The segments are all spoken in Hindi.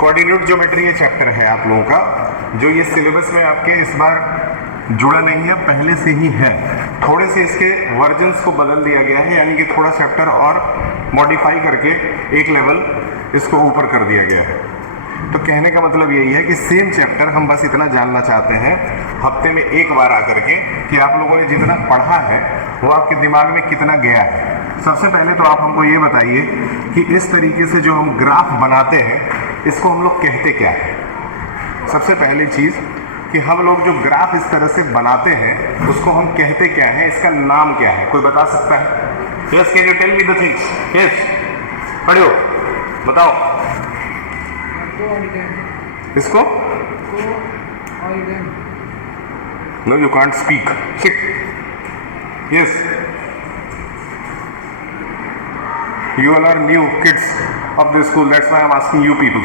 कोऑर्डिनेट ज्योमेट्री ये चैप्टर है आप लोगों का, जो ये सिलेबस में आपके इस बार जुड़ा नहीं है, पहले से ही है। थोड़े से इसके वर्जन्स को बदल दिया गया है, यानी कि थोड़ा चैप्टर और मॉडिफाई करके एक लेवल इसको ऊपर कर दिया गया है। तो कहने का मतलब यही है कि सेम चैप्टर हम बस इतना जानना चाहते हैं हफ्ते में एक बार आकर के कि आप लोगों ने जितना पढ़ा है वो आपके दिमाग में कितना गया है। सबसे पहले तो आप हमको ये बताइए कि इस तरीके से जो हम ग्राफ बनाते हैं इसको हम लोग कहते क्या है। सबसे पहली चीज़ कि हम लोग जो ग्राफ इस तरह से बनाते हैं उसको हम कहते क्या हैं, इसका नाम क्या है, कोई बता सकता है? Yes, can you tell me the things? Yes, पढ़ो, बताओ इसको। No, you can't speak, sit. Yes, you all are new kids of the school, that's why I'm asking you people,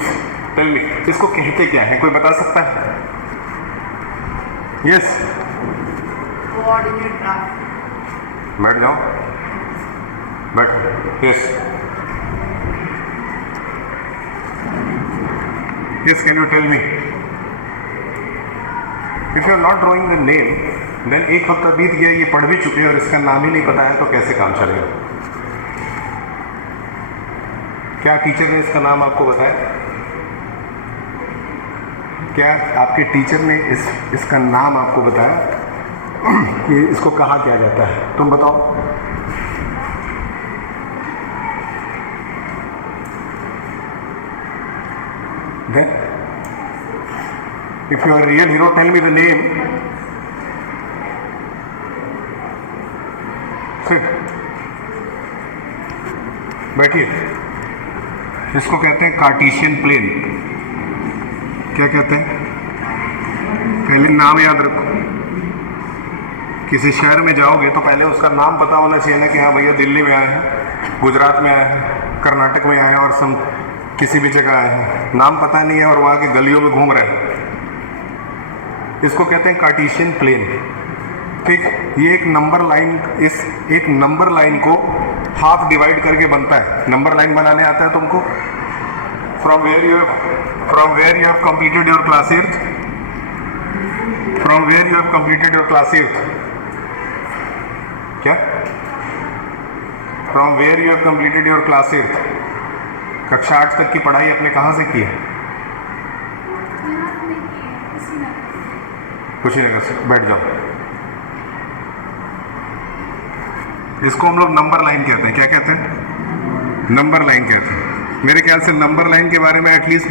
tell me इसको कहते क्या है, कोई बता सकता है? Yes, coordinate graph. बैठ जाओ, बैठ। Yes, yes, can you tell me if you are not drawing the name then एक हफ्ता बीत गया, ये पढ़ भी चुके हैं और इसका नाम ही नहीं पता है, तो कैसे काम चलेगा? क्या टीचर ने इसका नाम आपको बताया? क्या आपके टीचर ने इसका नाम आपको बताया कि इसको कहा क्या जाता है? तुम बताओ। Then, if you are a real hero, tell me the name. Sit. बैठिए। इसको कहते हैं कार्टेशियन प्लेन। क्या कहते हैं? पहले नाम याद रखो। किसी शहर में जाओगे तो पहले उसका नाम पता होना चाहिए ना कि हाँ भैया दिल्ली में आए हैं, गुजरात में आए हैं, कर्नाटक में आए हैं और किसी भी जगह आए हैं। नाम पता नहीं है और वहाँ के गलियों में घूम रहे हैं, इसको कहते हैं कार्टेशियन प्लेन। ठीक, ये एक नंबर लाइन, इस एक नंबर लाइन को हाफ डिवाइड करके बनता है। नंबर लाइन बनाने आता है तुमको? From where you have completed your class 8th? From where you have completed your class 8th? क्या? From where you have completed your class 8th? कक्षा 8 तक की पढ़ाई आपने कहाँ से की है? कुशीनगर से। बैठ जाओ। इसको हम लोग नंबर लाइन कहते हैं। क्या कहते हैं? नंबर लाइन कहते हैं। मेरे ख्याल से नंबर लाइन के बारे में एटलीस्ट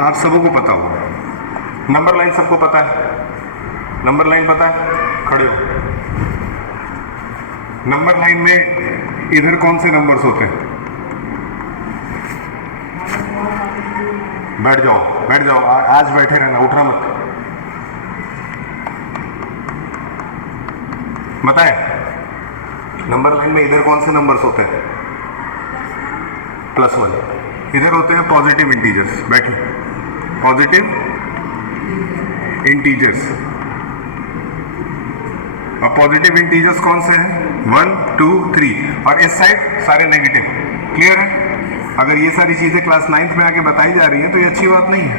आप सबों को पता होगा। नंबर लाइन सबको पता है? नंबर लाइन पता है? खड़े हो। नंबर लाइन में इधर कौन से नंबर्स होते हैं? बैठ जाओ, बैठ जाओ। आज बैठे रहना, उठना मत। बताए नंबर लाइन में इधर कौन से नंबर्स होते हैं? +1। इधर होते हैं पॉजिटिव इंटीजर्स। बैठिए। Positive integers. और पॉजिटिव इंटीजर्स कौन से हैं? 1, 2, 3। और इस साइड सारे नेगेटिव। क्लियर है? अगर ये सारी चीजें क्लास 9th में आके बताई जा रही हैं तो ये अच्छी बात नहीं है।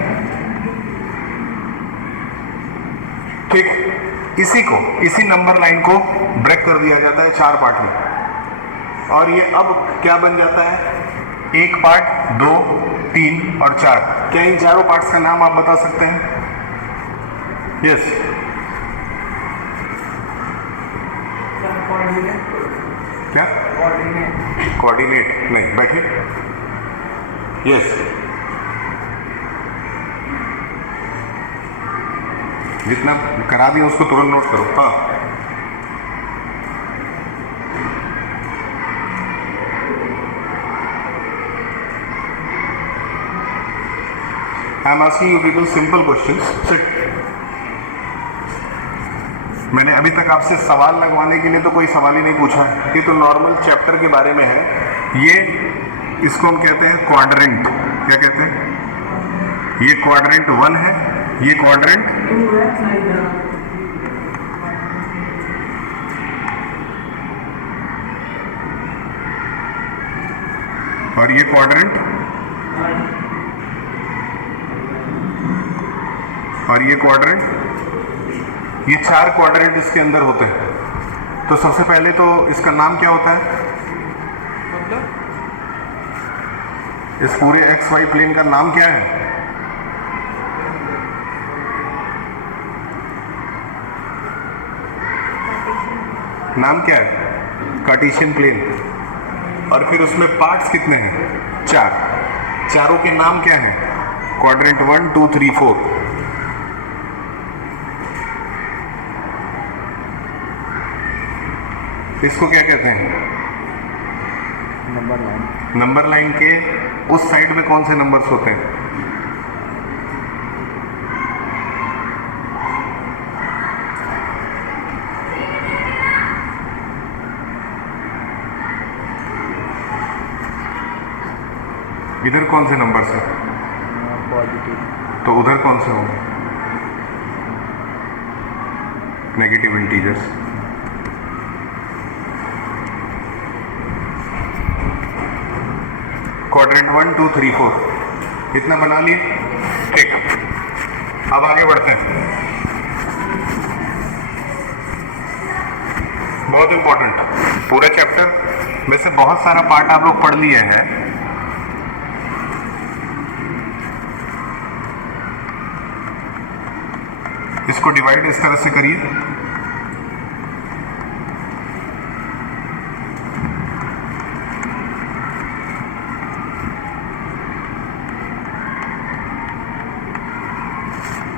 ठीक, इसी नंबर लाइन को ब्रेक कर दिया जाता है 4 पार्ट में। और ये अब क्या बन जाता है? 1 पार्ट, 2, 3 और 4। क्या इन चारों पार्ट्स का नाम आप बता सकते हैं? यस। क्या? कोऑर्डिनेट नहीं। बैठिए। यस। जितना करा दिया उसको तुरंत नोट करो। हाँ, I am asking you people simple questions. Sit. मैंने अभी तक आपसे सवाल लगवाने के लिए तो कोई सवाल ही नहीं पूछा है। ये तो नॉर्मल चैप्टर के बारे में है। ये इसको हम कहते हैं क्वाड्रेंट। क्या कहते हैं? ये क्वाड्रेंट 1 है, ये क्वाड्रेंट 2 है, और ये क्वाड्रेंट और ये क्वाड्रेंट, ये 4 क्वाड्रेंट इसके अंदर होते हैं। तो सबसे पहले तो इसका नाम क्या होता है? इस पूरे एक्स वाई प्लेन का नाम क्या है? नाम क्या है? Cartesian plane. और फिर उसमें पार्ट्स कितने हैं? 4। चारों के नाम क्या हैं? क्वाड्रेंट 1 2 3 4। इसको क्या कहते हैं? Number line. नंबर लाइन के उस साइड में कौन से नंबर्स होते हैं? इधर कौन से नंबर्स हैं? पॉजिटिव। तो उधर कौन से होंगे? Negative integers. क्वाड्रेंट 1 2 3 4 इतना बना लिए। ठीक, अब आगे बढ़ते हैं। बहुत इंपॉर्टेंट, पूरा चैप्टर में से बहुत सारा पार्ट आप लोग पढ़ लिए हैं। इसको डिवाइड इस तरह से करिए।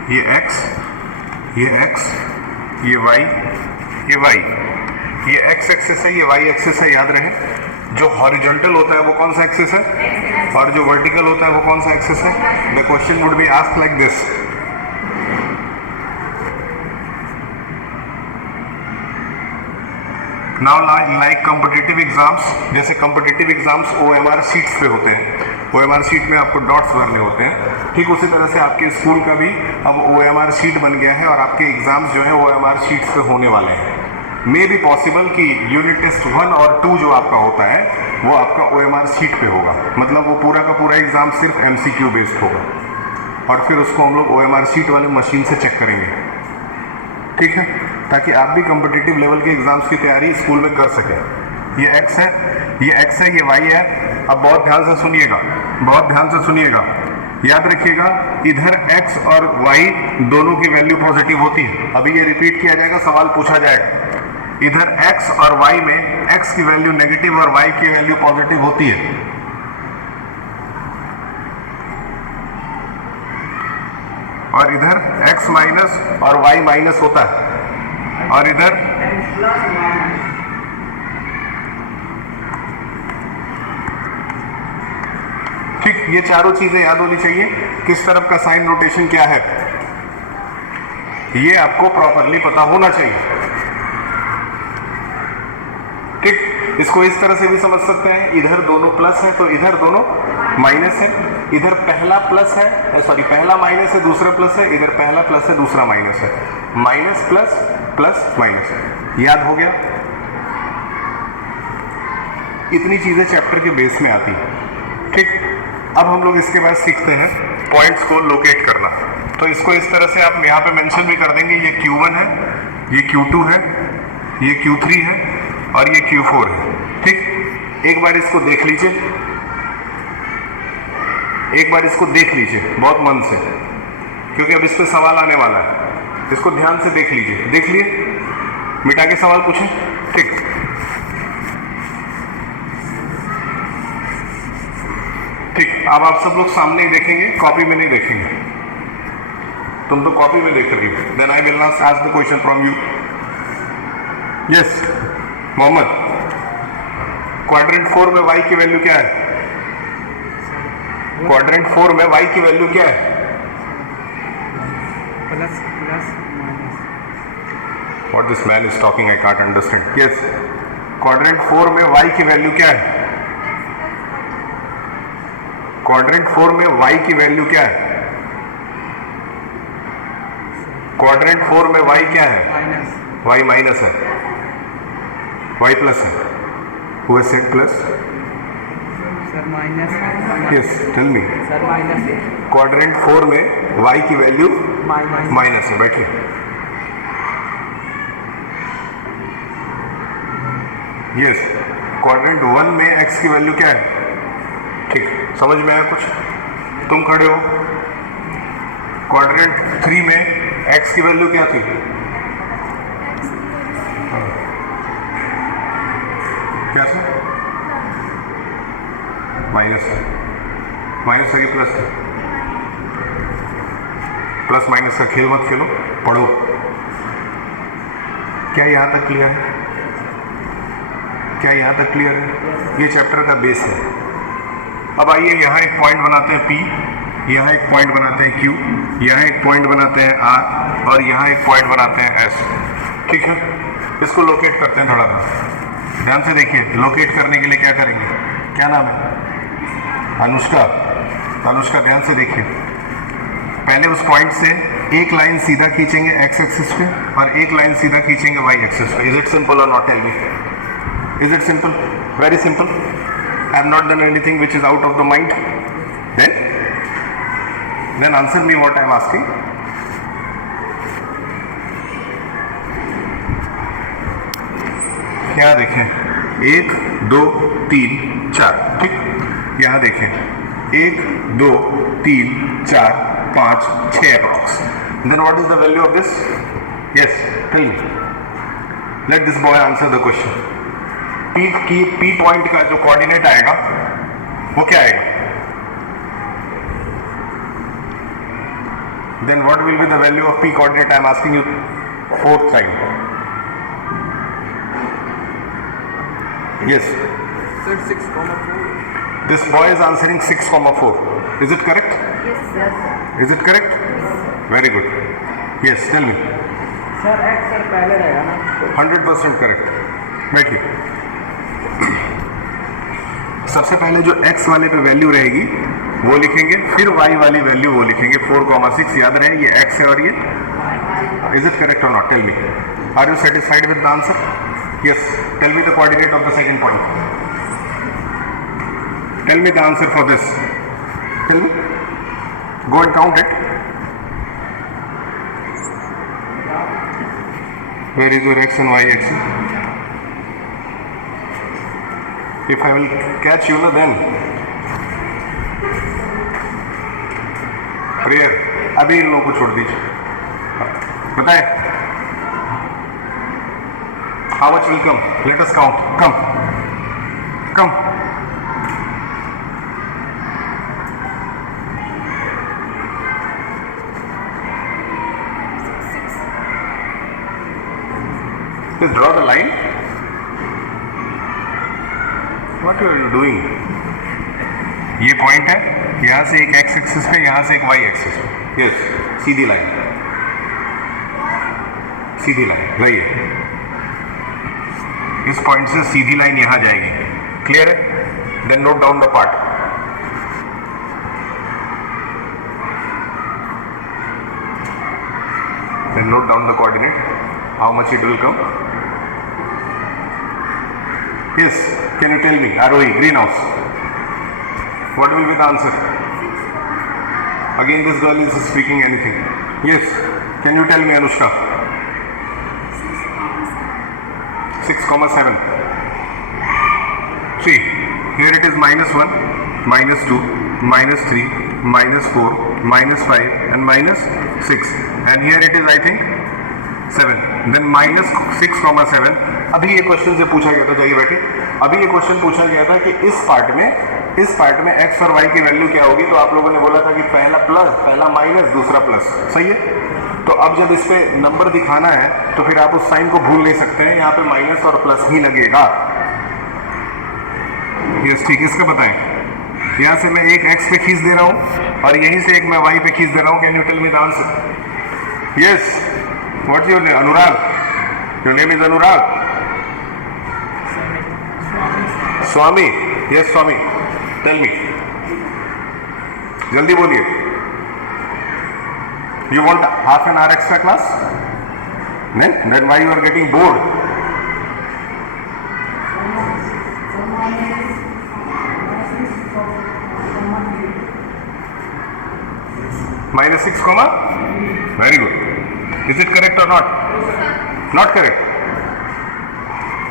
ये x, ये x, ये y, ये y, ये x एक्सिस है, ये y एक्सिस है। याद रहे, जो हॉरिजॉन्टल होता है वो कौन सा एक्सिस है, और जो वर्टिकल होता है वो कौन सा एक्सिस है। The question would be asked like this. Now like competitive exams, जैसे कॉम्पिटिटिव एग्जाम्स OMR शीट्स पे होते हैं, OMR शीट में आपको डॉट्स भरने होते हैं। ठीक उसी तरह से आपके स्कूल का भी अब OMR शीट बन गया है और आपके एग्जाम्स जो है OMR शीट्स पे होने वाले हैं। मे बी पॉसिबल कि यूनिट टेस्ट 1 और 2 जो आपका होता है वो आपका OMR शीट पे होगा, मतलब वो पूरा का पूरा एग्जाम सिर्फ MCQ बेस्ड होगा और फिर उसको हम लोग OMR शीट वाले मशीन से चेक करेंगे। ठीक है, ताकि आप भी कॉम्पिटिटिव लेवल के एग्जाम्स की तैयारी स्कूल में कर सकें। ये x है, ये x है, ये y है। अब बहुत ध्यान से सुनिएगा, बहुत ध्यान से सुनिएगा, याद रखिएगा, इधर x और y दोनों की वैल्यू पॉजिटिव होती है। अभी ये रिपीट किया जाएगा, सवाल पूछा जाएगा। इधर x और y में x की वैल्यू नेगेटिव और y की वैल्यू पॉजिटिव होती है। और इधर x माइनस और y माइनस होता है, और इधर ठीक, ये चारों चीजें याद होनी चाहिए। किस तरफ का साइन रोटेशन क्या है ये आपको प्रॉपरली पता होना चाहिए। ठीक, इसको इस तरह से भी समझ सकते हैं, इधर दोनों प्लस है तो इधर दोनों माइनस है। इधर पहला प्लस है, सॉरी पहला माइनस है दूसरा प्लस है, इधर पहला प्लस है दूसरा माइनस है। माइनस प्लस प्लस माइनस है। याद हो गया? इतनी चीजें चैप्टर के बेस में आती है। ठीक, अब हम लोग इसके बाद सीखते हैं पॉइंट्स को लोकेट करना। तो इसको इस तरह से आप यहाँ पे मेंशन भी कर देंगे, ये Q1 है, ये Q2 है, ये Q3 है और ये Q4 है। ठीक, एक बार इसको देख लीजिए, एक बार इसको देख लीजिए बहुत मन से, क्योंकि अब इस पे सवाल आने वाला है। इसको ध्यान से देख लीजिए, देख लिए, मिटा के सवाल पूछें। ठीक, ठीक, अब आप सब लोग सामने ही देखेंगे, कॉपी में नहीं देखेंगे। तुम तो कॉपी में देख रही हो। Then I will not ask the question from you. Yes Mohammad, quadrant 4 में y की वैल्यू क्या है? क्वाड्रेंट 4 में y की वैल्यू क्या है? Plus plus minus. What this man is talking, I can't understand. Yes, quadrant 4 में y की वैल्यू क्या है? क्वाड्रेंट 4 में y की वैल्यू क्या है? क्वाड्रेंट 4 में y क्या है? माइनस। y माइनस है, y प्लस है। Who has said plus? Sir minus. Yes, tell me. Sir minus है। क्वाड्रेंट 4 में y की वैल्यू माइनस माइनस है, बैठिए। यस, क्वाड्रेंट 1 में x की वैल्यू क्या है? ठीक, समझ में आया कुछ? तुम खड़े हो। क्वाड्रेंट 3 में x की वैल्यू क्या थी? क्या था? माइनस है। माइनस है कि प्लस है? प्लस माइनस का खेल मत खेलो, पढ़ो। क्या यहां तक क्लियर है? क्या यहां तक क्लियर है? ये चैप्टर का बेस है। अब आइए यहां एक पॉइंट बनाते हैं P, यहां एक पॉइंट बनाते हैं Q, यहां एक पॉइंट बनाते हैं R और यहां एक पॉइंट बनाते हैं S। ठीक है, इसको लोकेट करते हैं। थोड़ा सा ध्यान से देखिए। लोकेट करने के लिए क्या करेंगे? क्या नाम है? अनुष्का। अनुष्का ध्यान से देखिए। पहले उस पॉइंट से एक लाइन सीधा खींचेंगे x एक्सिस पे और एक लाइन सीधा खींचेंगे y एक्सिस पे। Is it simple or not? Tell me, is it simple? Very simple. I have not done anything which is out of the mind. Then answer me what I am asking. यहाँ देखें, 1 2 3 4, ठीक। यहाँ देखें, 1 2 3 4 5 6 approx. Then what is the value of this? Yes, tell me. Let this boy answer the question. P point का जो कोऑर्डिनेट आएगा वो क्या आएगा? Then what will be the value of P coordinate? I am asking you fourth time. Yes. Sir 6,4. This boy is answering 6,4. Is it correct? Yes. Is it correct? Very good. Yes, tell me. Sir x sir पहले रहेगा ना? 100% करेक्ट। बैठिए। सबसे पहले जो x वाले पे वैल्यू रहेगी वो लिखेंगे, फिर y वाली वैल्यू वो लिखेंगे। 4,6 याद रहे, ये x है और ये। इज इट करेक्ट और not? Tell me, are you satisfied with the answer? Yes, tell me the coordinate of the second point. Tell me the answer for this. Tell me, go and count it. Where is your x and y axis? If I will catch you, no, then prayer. अभी इन लोगों को छोड़ दीजिए, बताए how much will come? Let us count. Come. Just draw the line. What are you doing? ये पॉइंट है, यहाँ से एक x एक्सिस पे, यहाँ से एक y एक्सिस पे। यस, सीधी लाइन, सीधी लाइन रही है। इस पॉइंट से सीधी लाइन यहाँ जाएगी। क्लियर है? Then note down the part. Then note down the coordinate, how much it will come. Yes, can you tell me? Arohi, greenhouse. What will be the answer? Again, this girl is speaking anything. Yes, can you tell me, Anushka? 6,7. See, here it is -1, -2, -3, -4, -5 and -6. And here it is, I think, 7. Then -6,7. अभी ये क्वेश्चन से पूछा गया था, जाइए बैठे। अभी ये क्वेश्चन पूछा गया था कि इस पार्ट में x और y की वैल्यू क्या होगी। तो आप लोगों ने बोला था कि पहला प्लस, पहला माइनस, दूसरा प्लस। सही है? तो अब जब इस पे नंबर दिखाना है तो फिर आप उस साइन को भूल नहीं सकते हैं, यहाँ पे माइनस और प्लस ही लगेगा। यस, ठीक। इसका बताएं, यहाँ से मैं एक x पे खींच दे रहा हूँ और यहीं से एक मैं y पे खींच दे रहा हूँ। Can you tell me the answer? Yes, what your name? Anurag. Your name is Anurag? Swami. Yes Swami, tell me, जल्दी बोलिए। You want half an hour extra class? Then why you are getting bored? -6 comma, very good. Is it correct or not? Not correct.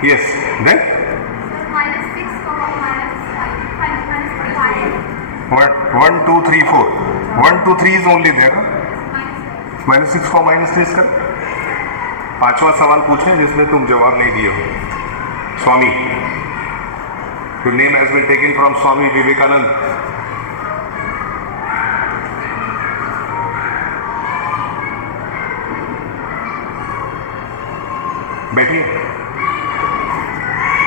Yes. Then -6 comma -5. what? 1 2 3 4. 1 2 3 is only there. -6 को -3 is correct. पांचवा सवाल पूछे जिसमें तुम जवाब नहीं दिए हो। स्वामी, your name has been taken from Swami Vivekanand. बैठिए,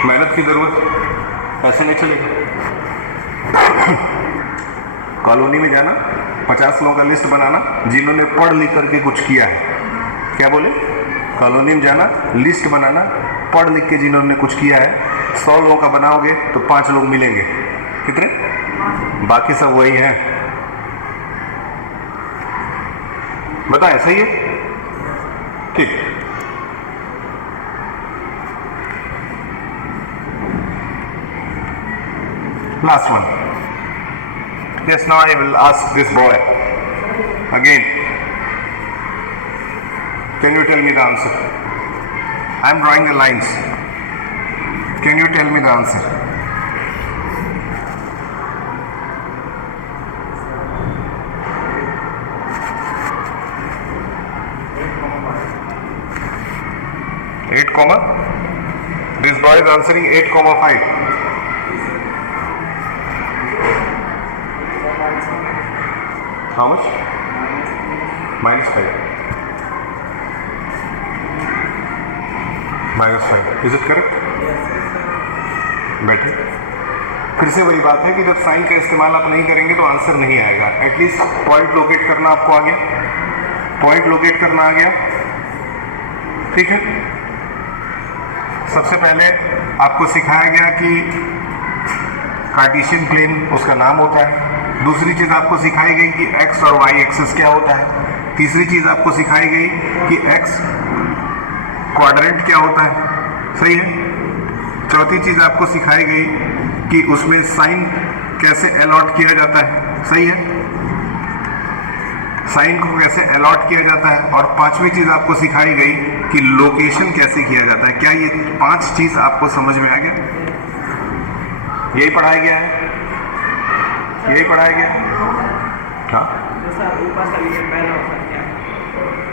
मेहनत की जरूरत, ऐसे नहीं चलेगा। कॉलोनी में जाना, 50 लोगों का लिस्ट बनाना जिन्होंने पढ़ लिख करके कुछ किया है। क्या बोले? कॉलोनी में जाना, लिस्ट बनाना, पढ़ लिख के जिन्होंने कुछ किया है। 100 लोगों का बनाओगे तो 5 लोग मिलेंगे। कितने? बाकी सब वही हैं। बताएं, सही है? ठीक। Last one. Yes, now I will ask this boy again. Can you tell me the answer? I am drawing the lines. Can you tell me the answer? Eight comma. This boy is answering 8,5. How much? -5. -5. Is it correct? बैठे। फिर से वही बात है कि जब साइन का इस्तेमाल आप नहीं करेंगे तो आंसर नहीं आएगा। एटलीस्ट पॉइंट लोकेट करना आपको आ गया। पॉइंट लोकेट करना आ गया, ठीक है। सबसे पहले आपको सिखाया गया कि कार्टेशियन प्लेन उसका नाम होता है। दूसरी चीज़ आपको सिखाई गई कि एक्स और वाई एक्सिस क्या होता है। तीसरी चीज़ आपको सिखाई गई कि एक्स क्वाड्रेंट क्या होता है, सही है। चौथी चीज़ आपको सिखाई गई कि उसमें साइन कैसे अलॉट किया जाता है, सही है। साइन को कैसे अलॉट किया जाता है। और पांचवी चीज़ आपको सिखाई गई कि लोकेशन कैसे किया जाता है। क्या ये 5 चीज़ आपको समझ में आ गया? यही पढ़ाया गया है, यही पढ़ाया गया। हाँ,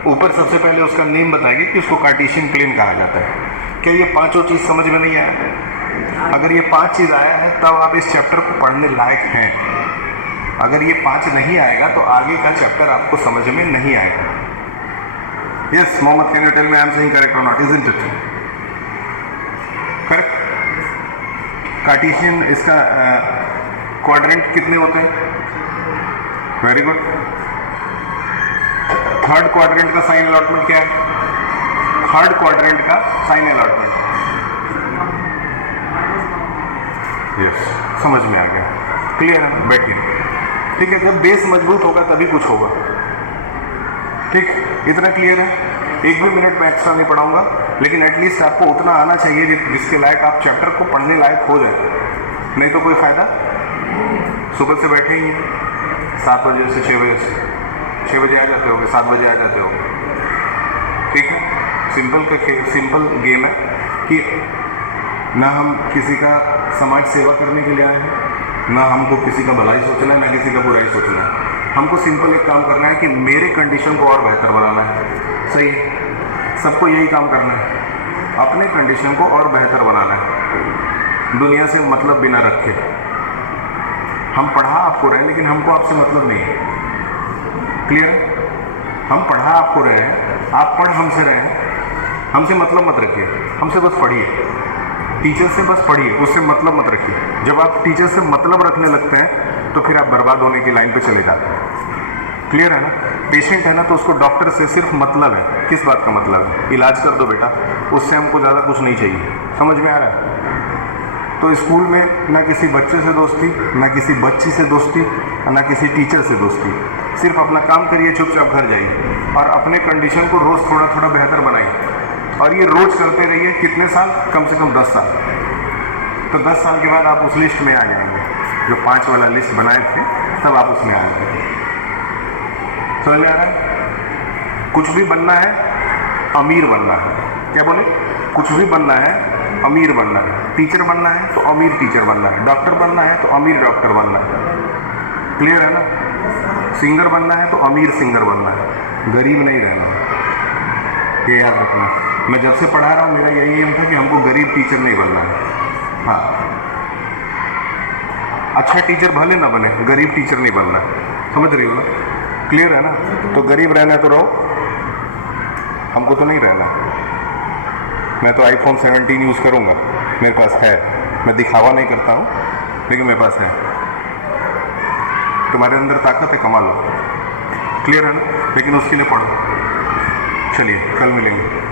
ऊपर सबसे पहले उसका नेम बताएंगे कि उसको कार्टेशियन प्लेन कहा जाता है। क्या ये पांचों चीज समझ में नहीं आया? अगर ये 5 चीज आया है तब आप इस चैप्टर को पढ़ने लायक हैं। अगर ये 5 नहीं आएगा तो आगे का चैप्टर आपको समझ में नहीं आएगा। Yes Mohammad, can you tell me I am saying correct और not? Isn't it correct? Cartesian इसका क्वाड्रेंट कितने होते हैं? Very good. थर्ड क्वाड्रेंट का साइन अलॉटमेंट क्या है? थर्ड क्वाड्रेंट का साइन अलॉटमेंट, यस, समझ में आ गया, क्लियर है? बैठिए, ठीक है। जब बेस मजबूत होगा तभी कुछ होगा, ठीक, इतना क्लियर है। 1 भी मिनट में एक्स्ट्रा नहीं पढ़ाऊंगा, लेकिन एटलीस्ट आपको उतना आना चाहिए जिसके लायक आप चैप्टर को पढ़ने लायक हो जाए। नहीं तो कोई फायदा। सुबह से बैठे ही हैं, 7 बजे से 6 बजे से 6 बजे आ जाते होगे, 7 बजे आ जाते हो, ठीक है। सिंपल गेम है कि ना हम किसी का समाज सेवा करने के लिए आए हैं, ना हमको किसी का भलाई सोचना है, ना किसी का बुराई सोचना है। हमको सिंपल एक काम करना है कि मेरे कंडीशन को और बेहतर बनाना है, सही है। सबको यही काम करना है, अपने कंडीशन को और बेहतर बनाना है, दुनिया से मतलब बिना रखे। हम पढ़ा आपको रहे हैं लेकिन हमको आपसे मतलब नहीं है, क्लियर है? हम पढ़ा आपको रहे हैं, आप पढ़ हमसे रहे हैं, हमसे मतलब मत रखिए, हमसे बस पढ़िए। टीचर से बस पढ़िए, उससे मतलब मत रखिए। जब आप टीचर से मतलब रखने लगते हैं तो फिर आप बर्बाद होने की लाइन पे चले जाते हैं, क्लियर है ना? पेशेंट है ना, तो उसको डॉक्टर से सिर्फ मतलब है। किस बात का मतलब है? इलाज कर दो बेटा, उससे हमको ज़्यादा कुछ नहीं चाहिए। समझ में आ रहा है? तो स्कूल में ना किसी बच्चे से दोस्ती, ना किसी बच्ची से दोस्ती, ना किसी टीचर से दोस्ती। सिर्फ अपना काम करिए, चुपचाप घर जाइए और अपने कंडीशन को रोज़ थोड़ा थोड़ा बेहतर बनाइए। और ये रोज़ करते रहिए। कितने साल? कम से कम 10 साल। तो 10 साल के बाद आप उस लिस्ट में आ जाएंगे जो 5 वाला लिस्ट बनाए थे, तब आप उसमें आ जाएंगे। समझ में आ रहा है? कुछ भी बनना है, अमीर बनना है। क्या बोले? कुछ भी बनना है, अमीर बनना है। टीचर बनना है तो अमीर टीचर बनना है, डॉक्टर बनना है तो अमीर डॉक्टर बनना है। क्लियर है ना? सिंगर बनना है तो अमीर सिंगर बनना है, गरीब नहीं रहना। ये याद रखना। मैं जब से पढ़ा रहा हूँ मेरा यही एम था कि हमको गरीब टीचर नहीं बनना है। हाँ, अच्छा टीचर भले ना बने, गरीब टीचर नहीं बनना है। समझ रही हो ना? क्लियर है ना? तो गरीब रहना है तो रहो, हमको तो नहीं रहना। मैं तो आईफोन 17 यूज़ करूँगा, मेरे पास है। मैं दिखावा नहीं करता हूँ, लेकिन मेरे पास है। तुम्हारे अंदर ताकत है, कमा लो। क्लियर है ना? लेकिन उसके लिए पढ़ो। चलिए, कल मिलेंगे।